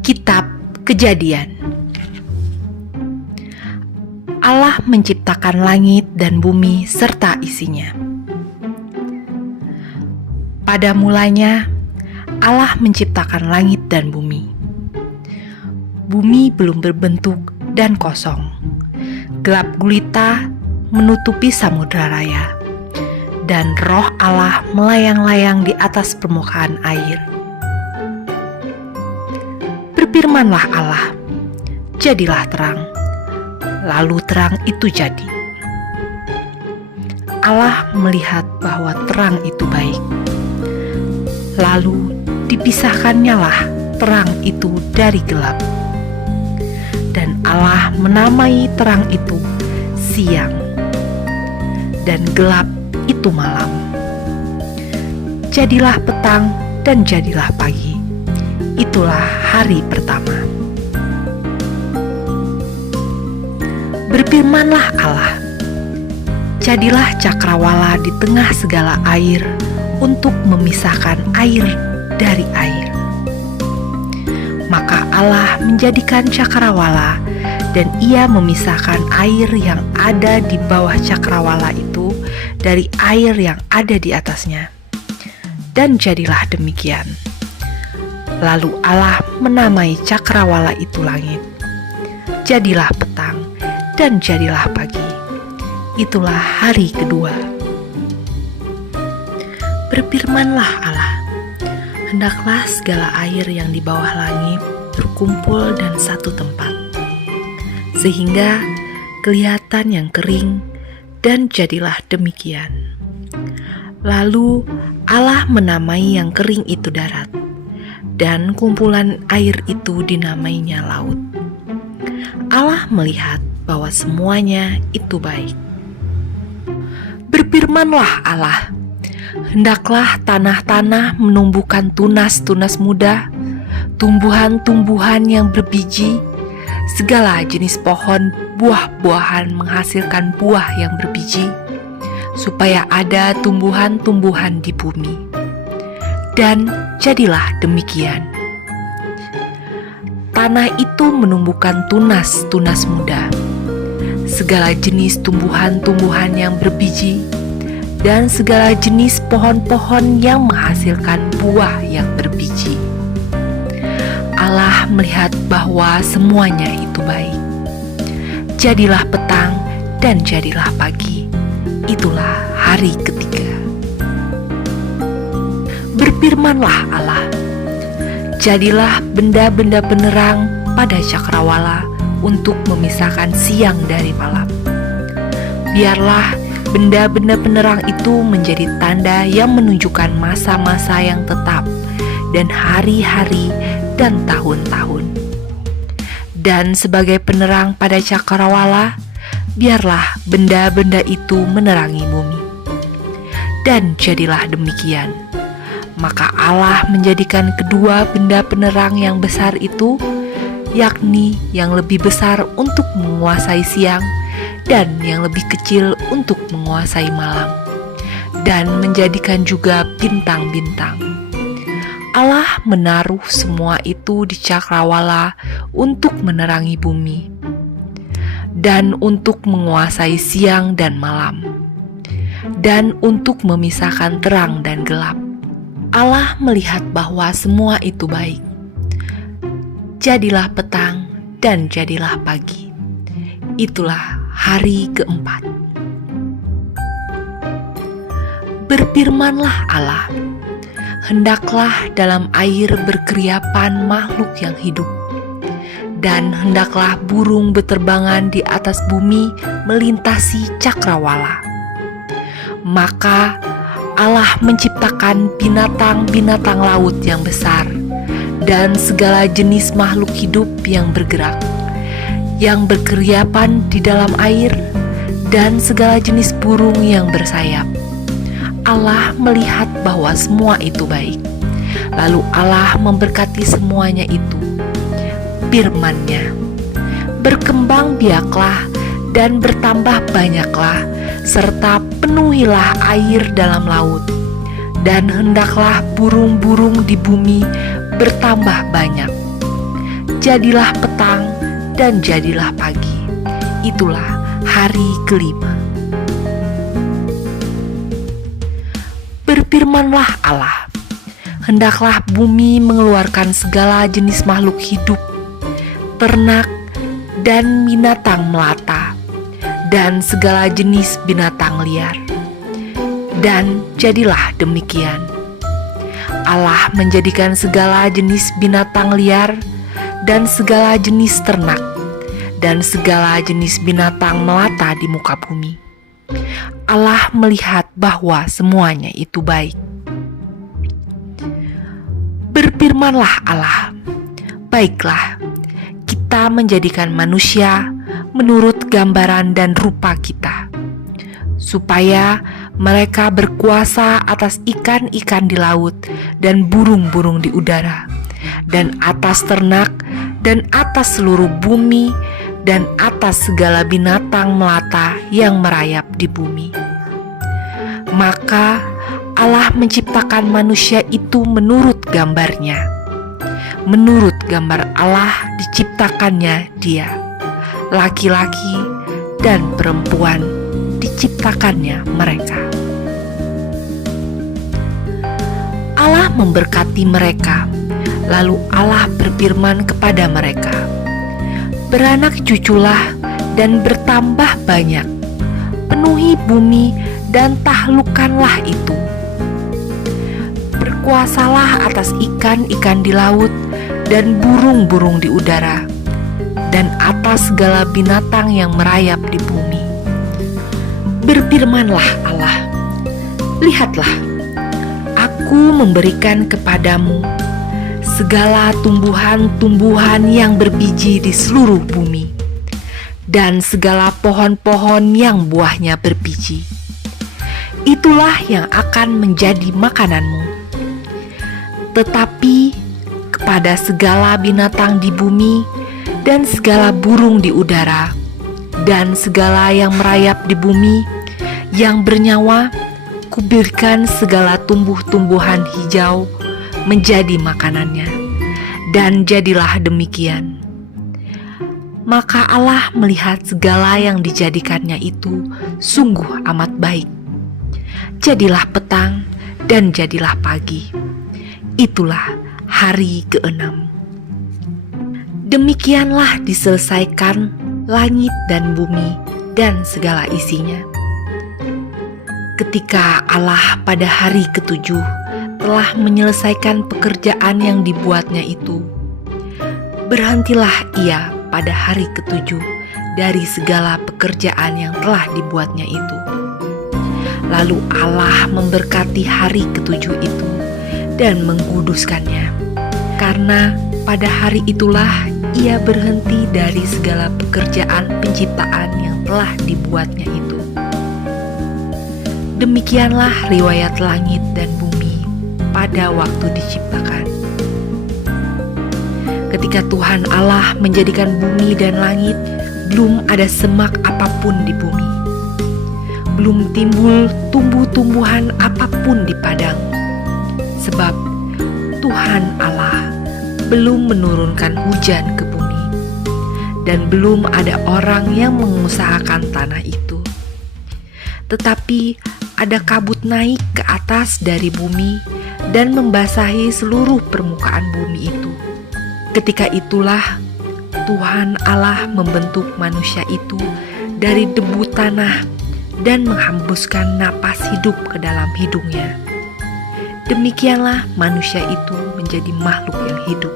Kitab Kejadian. Allah menciptakan langit dan bumi serta isinya. Pada mulanya, Allah menciptakan langit dan bumi. Bumi belum berbentuk dan kosong. Gelap gulita menutupi samudra raya, dan roh Allah melayang-layang di atas permukaan air. Berfirmanlah Allah, jadilah terang. Lalu terang itu jadi. Allah melihat bahwa terang itu baik. Lalu dipisahkannyalah terang itu dari gelap. Dan Allah menamai terang itu siang, dan gelap itu malam. Jadilah petang dan jadilah pagi. Itulah hari pertama. Berfirmanlah Allah, jadilah cakrawala di tengah segala air untuk memisahkan air dari air. Maka Allah menjadikan cakrawala, dan ia memisahkan air yang ada di bawah cakrawala itu dari air yang ada di atasnya. Dan jadilah demikian. Lalu Allah menamai cakrawala itu langit. Jadilah petang dan jadilah pagi. Itulah hari kedua. Berfirmanlah Allah, hendaklah segala air yang di bawah langit berkumpul dan satu tempat, sehingga kelihatan yang kering, dan jadilah demikian. Lalu Allah menamai yang kering itu darat, dan kumpulan air itu dinamainya laut. Allah melihat bahwa semuanya itu baik. Berfirmanlah Allah, hendaklah tanah-tanah menumbuhkan tunas-tunas muda, tumbuhan-tumbuhan yang berbiji, segala jenis pohon buah-buahan menghasilkan buah yang berbiji, supaya ada tumbuhan-tumbuhan di bumi. Dan jadilah demikian. Tanah itu menumbuhkan tunas-tunas muda, segala jenis tumbuhan-tumbuhan yang berbiji, dan segala jenis pohon-pohon yang menghasilkan buah yang berbiji. Allah melihat bahwa semuanya itu baik. Jadilah petang dan jadilah pagi. Itulah hari ketiga. Berfirmanlah Allah, jadilah benda-benda penerang pada cakrawala untuk memisahkan siang dari malam. Biarlah benda-benda penerang itu menjadi tanda yang menunjukkan masa-masa yang tetap, dan hari-hari dan tahun-tahun. Dan sebagai penerang pada cakrawala, biarlah benda-benda itu menerangi bumi. Dan jadilah demikian. Maka Allah menjadikan kedua benda penerang yang besar itu, yakni yang lebih besar untuk menguasai siang dan yang lebih kecil untuk menguasai malam, dan menjadikan juga bintang-bintang. Allah menaruh semua itu di cakrawala untuk menerangi bumi, dan untuk menguasai siang dan malam, dan untuk memisahkan terang dan gelap. Allah melihat bahwa semua itu baik. Jadilah petang dan jadilah pagi. Itulah hari keempat. Berfirmanlah Allah, hendaklah dalam air berkeriapan makhluk yang hidup, dan hendaklah burung beterbangan di atas bumi melintasi cakrawala. Maka Allah menciptakan binatang-binatang laut yang besar, dan segala jenis makhluk hidup yang bergerak, yang berkeriapan di dalam air, dan segala jenis burung yang bersayap. Allah melihat bahwa semua itu baik. Lalu Allah memberkati semuanya itu. Firman-Nya, berkembang biaklah dan bertambah banyaklah, serta penuhilah air dalam laut, dan hendaklah burung-burung di bumi bertambah banyak. jadilah petang dan jadilah pagi. Itulah hari kelima. Berfirmanlah Allah, hendaklah bumi mengeluarkan segala jenis makhluk hidup, ternak dan binatang melata, dan segala jenis binatang liar. Dan jadilah demikian. Allah menjadikan segala jenis binatang liar dan segala jenis ternak dan segala jenis binatang melata di muka bumi. Allah melihat bahwa semuanya itu baik. Berfirmanlah Allah, baiklah, kita menjadikan manusia menurut gambaran dan rupa kita, supaya mereka berkuasa atas ikan-ikan di laut dan burung-burung di udara, dan atas ternak, dan atas seluruh bumi, dan atas segala binatang melata yang merayap di bumi. Maka Allah menciptakan manusia itu menurut gambarnya. Menurut gambar Allah diciptakannya dia. Laki-laki dan perempuan diciptakannya mereka. Allah memberkati mereka, lalu Allah berfirman kepada mereka, beranak cuculah dan bertambah banyak, penuhi bumi dan taklukkanlah itu. Berkuasalah atas ikan-ikan di laut dan burung-burung di udara, dan atas segala binatang yang merayap di bumi. Berfirmanlah Allah, lihatlah, aku memberikan kepadamu segala tumbuhan-tumbuhan yang berbiji di seluruh bumi, dan segala pohon-pohon yang buahnya berbiji. Itulah yang akan menjadi makananmu. Tetapi kepada segala binatang di bumi, dan segala burung di udara, dan segala yang merayap di bumi, yang bernyawa, kuberikan segala tumbuh-tumbuhan hijau menjadi makanannya. Dan jadilah demikian. Maka Allah melihat segala yang dijadikannya itu sungguh amat baik. Jadilah petang dan jadilah pagi. Itulah hari ke-6. Demikianlah diselesaikan langit dan bumi dan segala isinya. Ketika Allah pada hari ke-7 telah menyelesaikan pekerjaan yang dibuatnya itu, berhentilah ia pada hari ke-7 dari segala pekerjaan yang telah dibuatnya itu. Lalu Allah memberkati hari ke-7 itu dan mengkuduskannya, karena pada hari itulah ia berhenti dari segala pekerjaan penciptaan yang telah dibuatnya itu. Demikianlah riwayat langit dan bumi pada waktu diciptakan. Ketika Tuhan Allah menjadikan bumi dan langit, belum ada semak apapun di bumi. Belum timbul tumbuh-tumbuhan apapun di padang. Sebab Tuhan Allah belum menurunkan hujan ke bumi, dan belum ada orang yang mengusahakan tanah itu. Tetapi ada kabut naik ke atas dari bumi dan membasahi seluruh permukaan bumi itu. Ketika itulah Tuhan Allah membentuk manusia itu dari debu tanah dan menghembuskan napas hidup ke dalam hidungnya. Demikianlah manusia itu menjadi makhluk yang hidup.